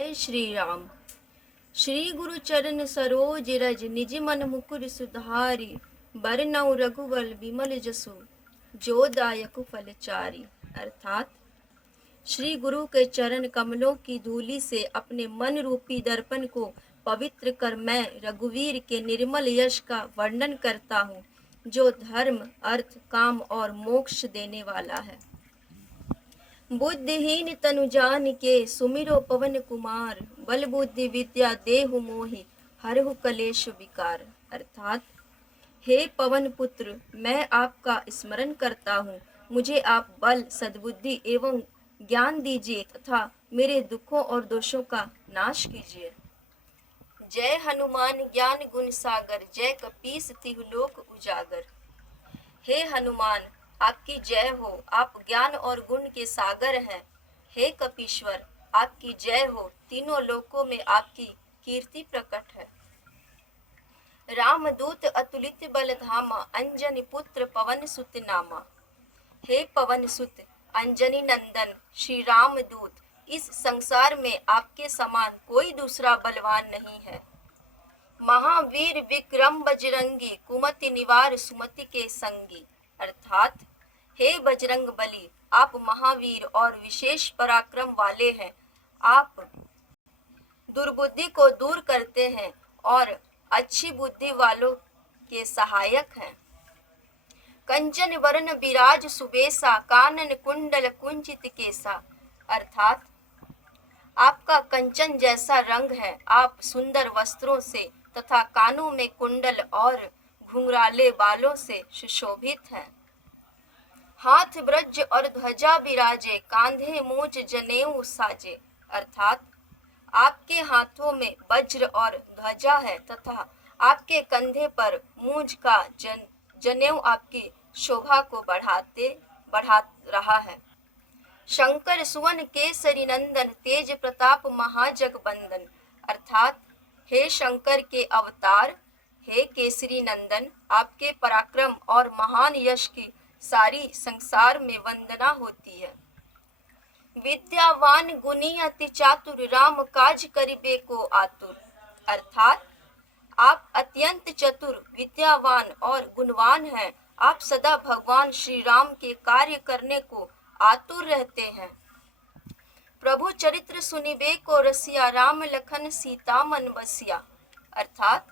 जय श्री राम। श्री गुरु चरण सरोज रज निज मन मुकुर सुधारी, बरनउँ रघुवर विमल जसु जो दायक फलचारी। अर्थात श्री गुरु के चरण कमलों की धूलि से अपने मन रूपी दर्पण को पवित्र कर मैं रघुवीर के निर्मल यश का वर्णन करता हूँ, जो धर्म, अर्थ, काम और मोक्ष देने वाला है। बुद्धिहीन तनु जान के सुमिरो पवन कुमार, बल बुद्धि विद्या देहु मोहि हरहु कलेश विकार। अर्थात हे पवन पुत्र, मैं आपका स्मरण करता हूँ, मुझे आप बल, सद्बुद्धि एवं ज्ञान दीजिए तथा मेरे दुखों और दोषों का नाश कीजिए। जय हनुमान ज्ञान गुण सागर, जय कपीस तिहु लोक उजागर। हे हनुमान, आपकी जय हो, आप ज्ञान और गुण के सागर हैं। हे कपीश्वर, आपकी जय हो, तीनों लोकों में आपकी कीर्ति प्रकट है। रामदूत अतुलित बल धामा, अंजनी पुत्र पवन सुत नामा। हे पवन सुत, अंजनी नंदन श्री रामदूत, इस संसार में आपके समान कोई दूसरा बलवान नहीं है। महावीर विक्रम बजरंगी, कुमति निवार सुमति के संगी। अर्थात हे बजरंग बली, आप महावीर और विशेष पराक्रम वाले हैं। आप दुर्बुद्धि को दूर करते हैं और अच्छी बुद्धि वालों के सहायक हैं। कंचन वरण विराज सुबेसा, कानन कुंडल कुंचित केसा। अर्थात आपका कंचन जैसा रंग है, आप सुंदर वस्त्रों से तथा कानों में कुंडल और घुंघराले बालों से सुशोभित हैं। हाथ ब्रज और ध्वजा विराजे, कांधे मूंछ जनेऊ साजे। अर्थात आपके हाथों में वज्र और ध्वजा है तथा आपके कंधे पर मूंछ का जनेऊ आपकी शोभा को बढ़ा रहा है। शंकर सुवन केसरी नंदन, तेज प्रताप महाजगबंदन। अर्थात हे शंकर के अवतार, हे केसरी नंदन, आपके पराक्रम और महान यश की सारी संसार में वंदना होती है। विद्यावान गुणी अति चातुर, राम काज करिबे को आतुर। अर्थात आप अत्यंत चतुर, विद्यावान और गुणवान हैं। आप सदा भगवान श्री राम के कार्य करने को आतुर रहते हैं। प्रभु चरित्र सुनिबे को रसिया, राम लखन सीता मन बसिया। अर्थात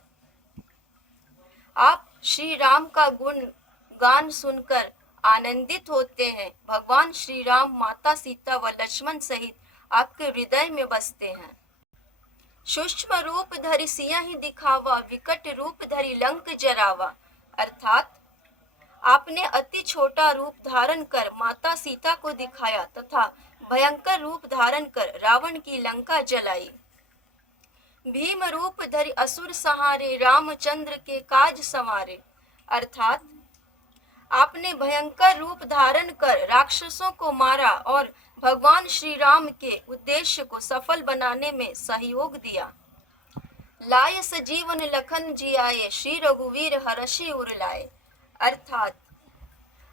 आप श्री राम का गुण गान सुनकर आनंदित होते हैं। भगवान श्री राम माता सीता व लक्ष्मण सहित आपके हृदय में बसते हैं। सूक्ष्म रूप धरि सियहि दिखावा, विकट रूप धरि लंक जरावा। अर्थात आपने अति छोटा रूप धारण कर माता सीता को दिखाया तथा भयंकर रूप धारण कर रावण की लंका जलाई। भीम रूप धरि असुर सहारे, रामचंद्र के काज संवारे। अर्थात आपने भयंकर रूप धारण कर राक्षसों को मारा और भगवान श्री राम के उद्देश्य को सफल बनाने में सहयोग दिया। लाय सजीवन लखन जियाए, श्री रघुवीर हरषि उर लाए। अर्थात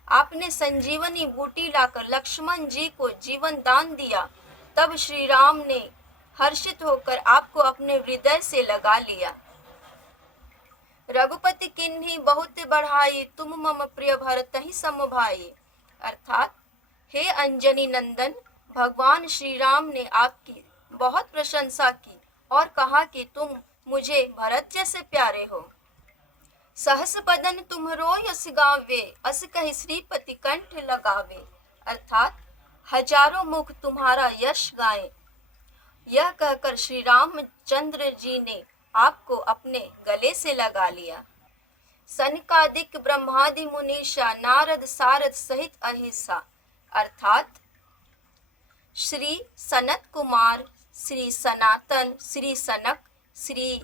आपने संजीवनी बूटी लाकर लक्ष्मण जी को जीवन दान दिया, तब श्री राम ने हर्षित होकर आपको अपने हृदय से लगा लिया। रघुपति किन्ही बहुत बढ़ाई, तुम मम प्रिय भरतहि सम भाई। अर्थात हे अंजनी नंदन, भगवान श्री राम ने आपकी बहुत प्रशंसा की और कहा कि तुम मुझे भरत जैसे प्यारे हो। सहस बदन तुम्हरो यस गावे, अस कहि श्रीपति कंठ लगावे। अर्थात हजारों मुख तुम्हारा यश गाएं। यह कहकर श्री रामचंद्र जी ने आपको अपने गले से लगा लिया। सनकादिक ब्रह्मादि मुनीषा, नारद सारद सहित अहिसा। अर्थात श्री सनत कुमार, श्री सनातन, श्री सनक, श्री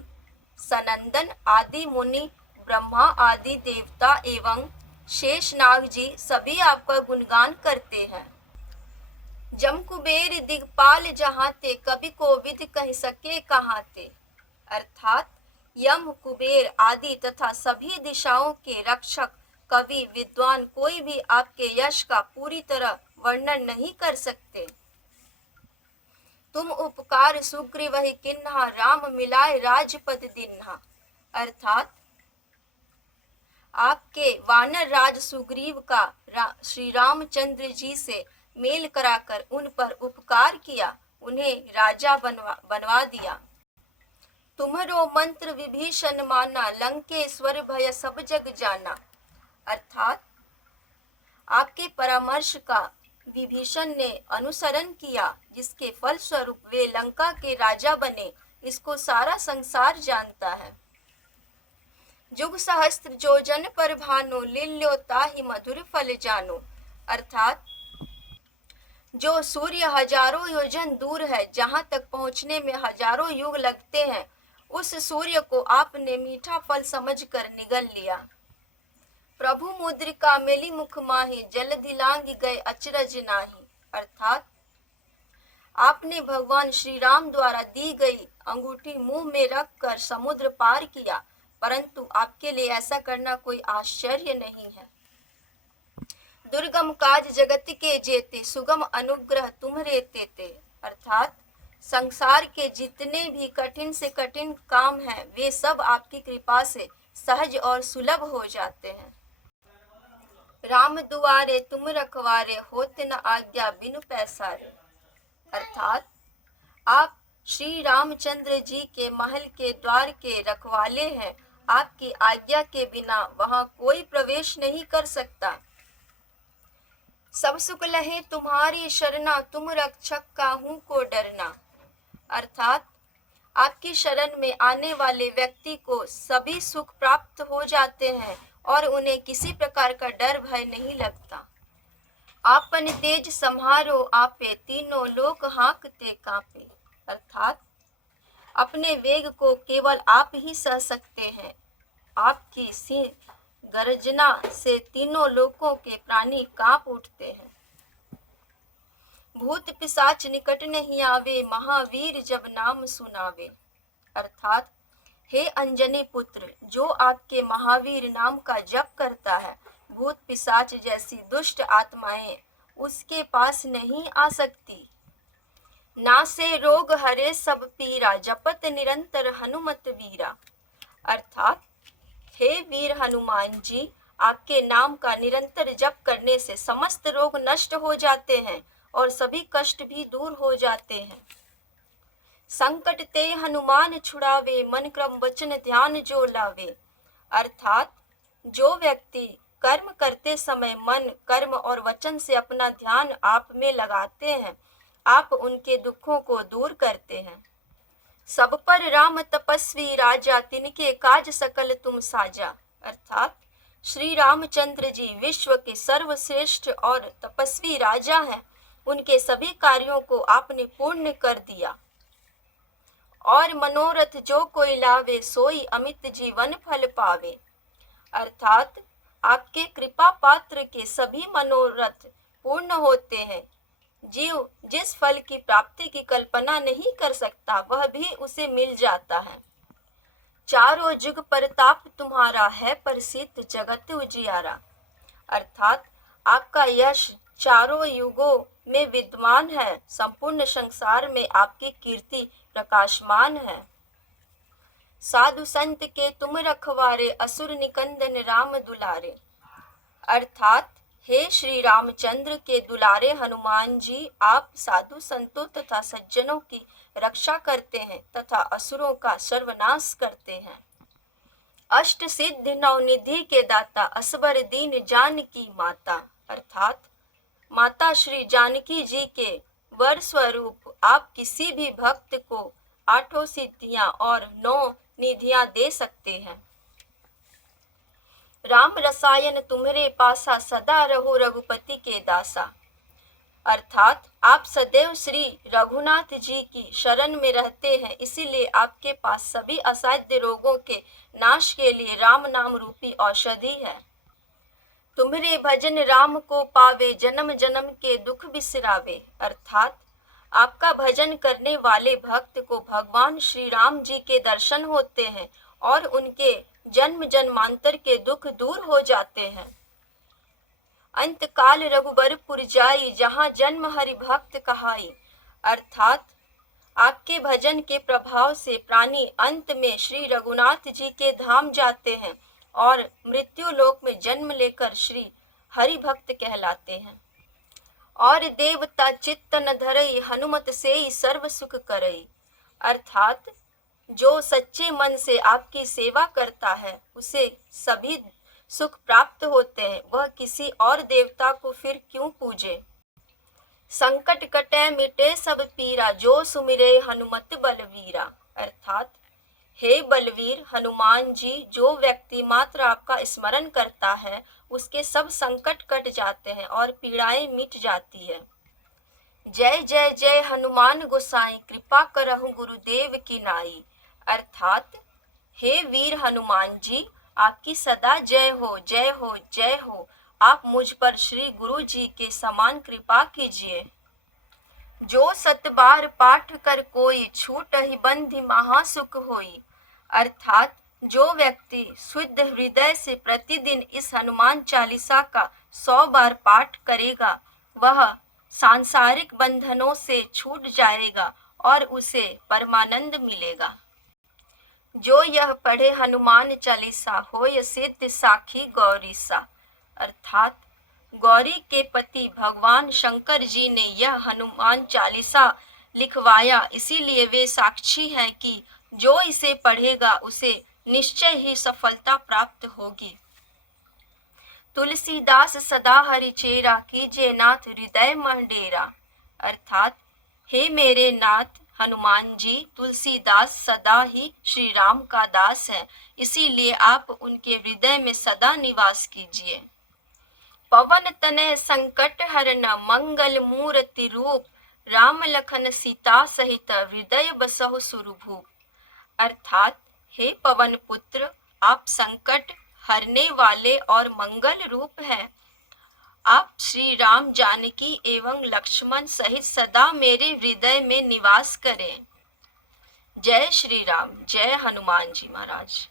सनंदन आदि मुनि, ब्रह्मा आदि देवता एवं शेषनाग जी सभी आपका गुणगान करते हैं। जम कुबेर दिगपाल जहाते, कवि कोविद कह सके कहाते। अर्थात यम, कुबेर आदि तथा सभी दिशाओं के रक्षक, कवि, विद्वान कोई भी आपके यश का पूरी तरह वर्णन नहीं कर सकते। तुम उपकार सुग्रीव ही किन्हा, राम मिलाए राजपद दिन्हा। अर्थात आपके वानर राज सुग्रीव का श्री रामचंद्र जी से मेल कराकर उन पर उपकार किया, उन्हें राजा बनवा दिया। तुम्हारो मंत्र विभीषण माना, लंकेश्वर भय सब जग जाना। अर्थात आपके परामर्श का विभीषण ने अनुसरण किया, जिसके फलस्वरूप वे लंका के राजा बने, इसको सारा संसार जानता है। जुग सहस्त्र जो जन पर भानो, लील्यो ताहि मधुर फल जानो। अर्थात जो सूर्य हजारों योजन दूर है, जहां तक पहुंचने में हजारों युग लगते हैं, उस सूर्य को आपने मीठा फल समझकर निगल लिया। प्रभु मुद्रिका मेली मुख माही, जलधि लांघि गए अचरज नाही। अर्थात आपने भगवान श्री राम द्वारा दी गई अंगूठी मुंह में रखकर समुद्र पार किया, परंतु आपके लिए ऐसा करना कोई आश्चर्य नहीं है। दुर्गम काज जगत के जेते, सुगम अनुग्रह तुम्हरे तेते। अर्थात संसार के जितने भी कठिन से कठिन काम हैं, वे सब आपकी कृपा से सहज और सुलभ हो जाते हैं। राम दुआरे तुम रखवारे, होत न आज्ञा बिनु पैसारे। अर्थात आप श्री रामचंद्र जी के महल के द्वार के रखवाले हैं, आपकी आज्ञा के बिना वहां कोई प्रवेश नहीं कर सकता। सब सुख लहे तुम्हारी शरणा, तुम रक्षक काहू को डरना। अर्थात आपकी शरण में आने वाले व्यक्ति को सभी सुख प्राप्त हो जाते हैं और उन्हें किसी प्रकार का डर भय नहीं लगता। आपन तेज सम्हारो आपे, तीनों लोक हाँकते कांपे। अर्थात अपने वेग को केवल आप ही सह सकते हैं। आपकी सिंह गर्जना से तीनों लोकों के प्राणी कांप उठते हैं। भूत पिशाच निकट नहीं आवे, महावीर जब नाम सुनावे। अर्थात हे अंजनी पुत्र, जो आपके महावीर नाम का जप करता है, भूत पिशाच जैसी दुष्ट आत्माएं उसके पास नहीं आ सकती। नासे रोग हरे सब पीरा, जपत निरंतर हनुमत वीरा। अर्थात हे वीर हनुमान जी, आपके नाम का निरंतर जप करने से समस्त रोग नष्ट हो जाते हैं और सभी कष्ट भी दूर हो जाते हैं। संकट ते हनुमान छुड़ावे, मन क्रम वचन ध्यान जो लावे। अर्थात जो व्यक्ति कर्म करते समय मन, कर्म और वचन से अपना ध्यान आप में लगाते हैं, आप उनके दुखों को दूर करते हैं। सब पर राम तपस्वी राजा, तिनके काज सकल तुम साजा। अर्थात श्री रामचंद्र जी विश्व के सर्वश्रेष्ठ और तपस्वी राजा हैं, उनके सभी कार्यों को आपने पूर्ण कर दिया। और मनोरथ जो कोई लावे, सोई अमित जीवन फल पावे। अर्थात आपके कृपा पात्र के सभी मनोरथ पूर्ण होते हैं। जीव जिस फल की प्राप्ति की कल्पना नहीं कर सकता, वह भी उसे मिल जाता है। चारों जुग परताप तुम्हारा है, प्रसिद्ध जगत उजियारा। अर्थात आपका यश चारों युगों में विद्यमान है, संपूर्ण संसार में आपकी कीर्ति प्रकाशमान है। साधु संत के तुम रखवारे, असुर निकंदन राम दुलारे। अर्थात हे श्री रामचंद्र के दुलारे हनुमान जी, आप साधु संतों तथा सज्जनों की रक्षा करते हैं तथा असुरों का सर्वनाश करते हैं। अष्ट सिद्धि नवनिधि के दाता, असबर दीन जानकी माता। अर्थात माता श्री जानकी जी के वर स्वरूप आप किसी भी भक्त को 8 सिद्धियां और 9 निधियां दे सकते हैं। राम रसायन तुम्हारे पासा, सदा रहो रघुपति के दासा। अर्थात आप सदैव श्री रघुनाथ जी की शरण में रहते हैं, इसीलिए आपके पास सभी असाध्य रोगों के नाश के लिए राम नाम रूपी औषधि है। तुम्हारे भजन राम को पावे, जन्म जन्म के दुख बिसरावे। अर्थात आपका भजन करने वाले भक्त को भगवान श्री राम जी के दर्शन होते हैं और उनके जन्म जन्मांतर के दुख दूर हो जाते हैं। अंत काल रघुबरपुर जाई, जहाँ जन्म हरि भक्त कहाई। अर्थात आपके भजन के प्रभाव से प्राणी अंत में श्री रघुनाथ जी के धाम जाते हैं और मृत्यु लोक में जन्म लेकर श्री हरि भक्त कहलाते हैं। और देवता चित्त न धरई, हनुमत से ही सर्व सुख करई। अर्थात जो सच्चे मन से आपकी सेवा करता है उसे सभी सुख प्राप्त होते हैं, वह किसी और देवता को फिर क्यों पूजे। संकट कटे मिटे सब पीरा, जो सुमिरे हनुमत बलवीरा। अर्थात हे बलवीर हनुमान जी, जो व्यक्ति मात्र आपका स्मरण करता है उसके सब संकट कट जाते हैं और पीड़ाएं मिट जाती है। जय जय जय हनुमान गोसाई, कृपा करहु गुरुदेव की नाई। अर्थात हे वीर हनुमान जी, आपकी सदा जय हो जय हो जय हो। आप मुझ पर श्री गुरु जी के समान कृपा कीजिए। जो सत बार पाठ कर कोई, छूट ही बंधि महासुख होई। अर्थात जो व्यक्ति शुद्ध हृदय से प्रतिदिन इस हनुमान चालीसा का 100 बार पाठ करेगा वह सांसारिक बंधनों से छूट जाएगा और उसे परमानंद मिलेगा। जो यह पढ़े हनुमान चालीसा, होय सिद्ध साखी गौरीसा। अर्थात गौरी के पति भगवान शंकर जी ने यह हनुमान चालीसा लिखवाया, इसीलिए वे साक्षी हैं कि जो इसे पढ़ेगा उसे निश्चय ही सफलता प्राप्त होगी। तुलसीदास सदा हरि चेरा, कीजिए नाथ हृदय मह डेरा। अर्थात हे मेरे नाथ हनुमान जी, तुलसीदास सदा ही श्री राम का दास है, इसीलिए आप उनके हृदय में सदा निवास कीजिए। पवन तनय संकट हरन, मंगल मूर्ति रूप, राम लखन सीता सहित हृदय बसहु सुरभूप। अर्थात हे पवन पुत्र, आप संकट हरने वाले और मंगल रूप हैं। आप श्री राम जानकी एवं लक्ष्मण सहित सदा मेरे हृदय में निवास करें। जय श्री राम, जय हनुमान जी महाराज।